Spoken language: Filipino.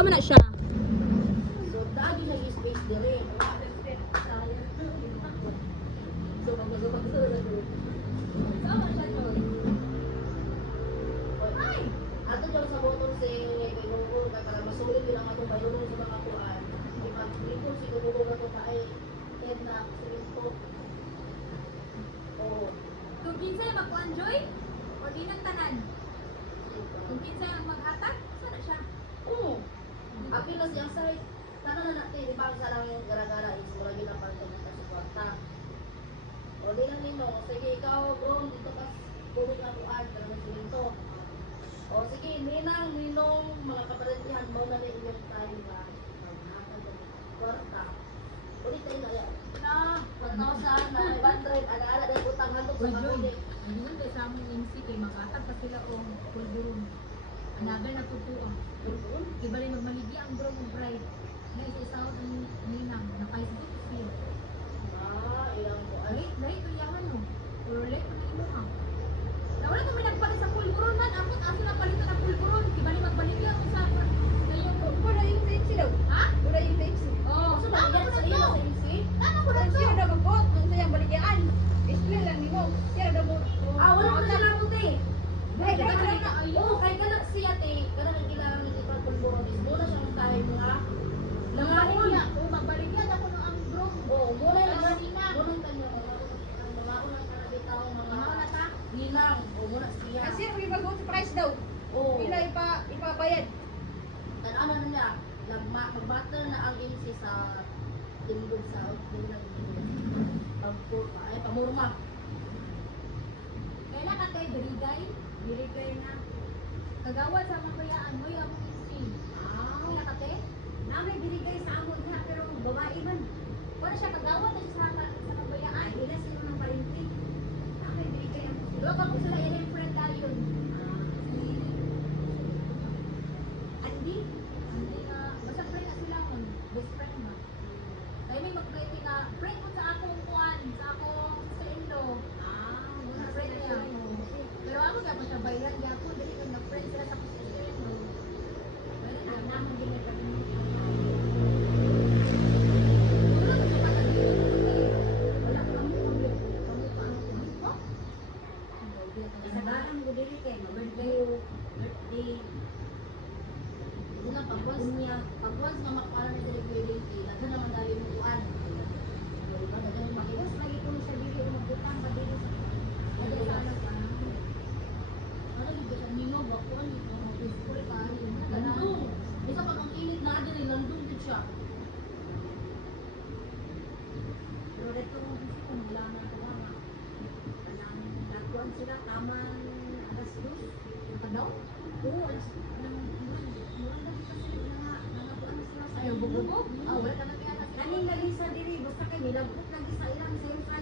Ikaw man na siya. So, dagi na yung space dire. So, magagawag sa Sama siya doon. ay! Ato dyan sa botong si Pinungo, para masulit yun ang atong bayunan sa mga kuan. Ipag-dito siguro na ito pa ay head na siminto. Oo. Kung kinsa yung magkuanjoy, o di nang tanan. Kung kinsa yung mag-atak, sana siya. Oo. Apil na siyang site. Taka na natin, di ba ang salang yung gara-gara is mula yun ang pantay na sa kwarta. O di lang nino, sige ikaw bro, dito ka bumig na kuan, talagang siminto. O sige, ninong, mga kaparintihan, mo na rin yung time ba? Maghatag ng kwarta. Ulit tayo na yan. Na, 1,000 na 500, ala-ala na utang handog sa Uy, Joy. kapuli. Hindi yun kay sa among MC kay mag-atak pa sila o pulburon. Anagal na tutuan. Ibali magmaligi ang bro ng bride. Ngayon sa isawad ang ninang na Facebook siya. Ilang kuan. Late to yaman mo. Pero late to imo ha. Nawala kami nagpalit sa pulburon man. Amot aso na palitan ng pulburon. Ibali magmaligi ang usapan. Ngayon ko. Wala yung taxi daw. Ha? Wala yung taxi. Oo. So, Ano bagyan ko sa na iyo to? sa MC? Ano ko na Kung to? siya na mag-vote, kung siya baligyan. Explain lang nimo. Siya na mag-vote. Wala ko na lang puti. Ay, Kaya kaya na Oo, ayo. kay kanak siya te, kanang kailangan ni Tipal Pulburon is muna siyang time nga. Langaon. Oo, magbaligyan ako ng ang bro. Oo, muna lang Ano, ninang? Munang tanyo mga unang kanabitaw mga Ano na ta? ninang o muna siya. kasi ang mag-vote sa price daw. Oo. Pila ipabayad. Ano na niya, mag-battle na ang MC sa Timbog sa Outdoor ay pamurma. Kailan ka tayo birigay? Birigay na. Kagawad sa mga kayaan mo yung MC. Kailan ka tayo? Namin binigay sa amon niya, pero babae man. Wala siya kagawad na siya sa kabayaan. Ila sino ng parinti. Namin binigay ang Dua ka mo sila yung friend tayo. Andy. Hindi nga, basta friend na sila mo. Best friend ba? Kaya may mag-friend ka, friend mo sa akong kuwan, sa akong sister-in-law. Muna friend niya. Pero ako nga pa siya bayan niya ako, dili ko nag-friend sila sa akong sister-in-law. Wala na, naman din na kami. Wala ko siya patagin. Wala ko kami kami pa ang kumiko. Isagaran ko dili kay birthday. Una pagwas nga makaparan ni dili pwede ila naman dali mo kuan. Tapos lagi ko sa dili umabutang ba dili sa Kaya sa ano pa. Ano dito sa Nino ba kuan ni mga peaceful ka landong. Isa pag ang init na dili landong din siya. pero dito kung wala na ko nga. Kanang nakuan sila tamang alas 2. Nakadaw? Oo, alas nang murang lagi kasi nangakuan sila sa Ayaw bububog? Ah, wala naman kaya na. Kaning lagi sa diri basta kay milabot lagi sa ilang sa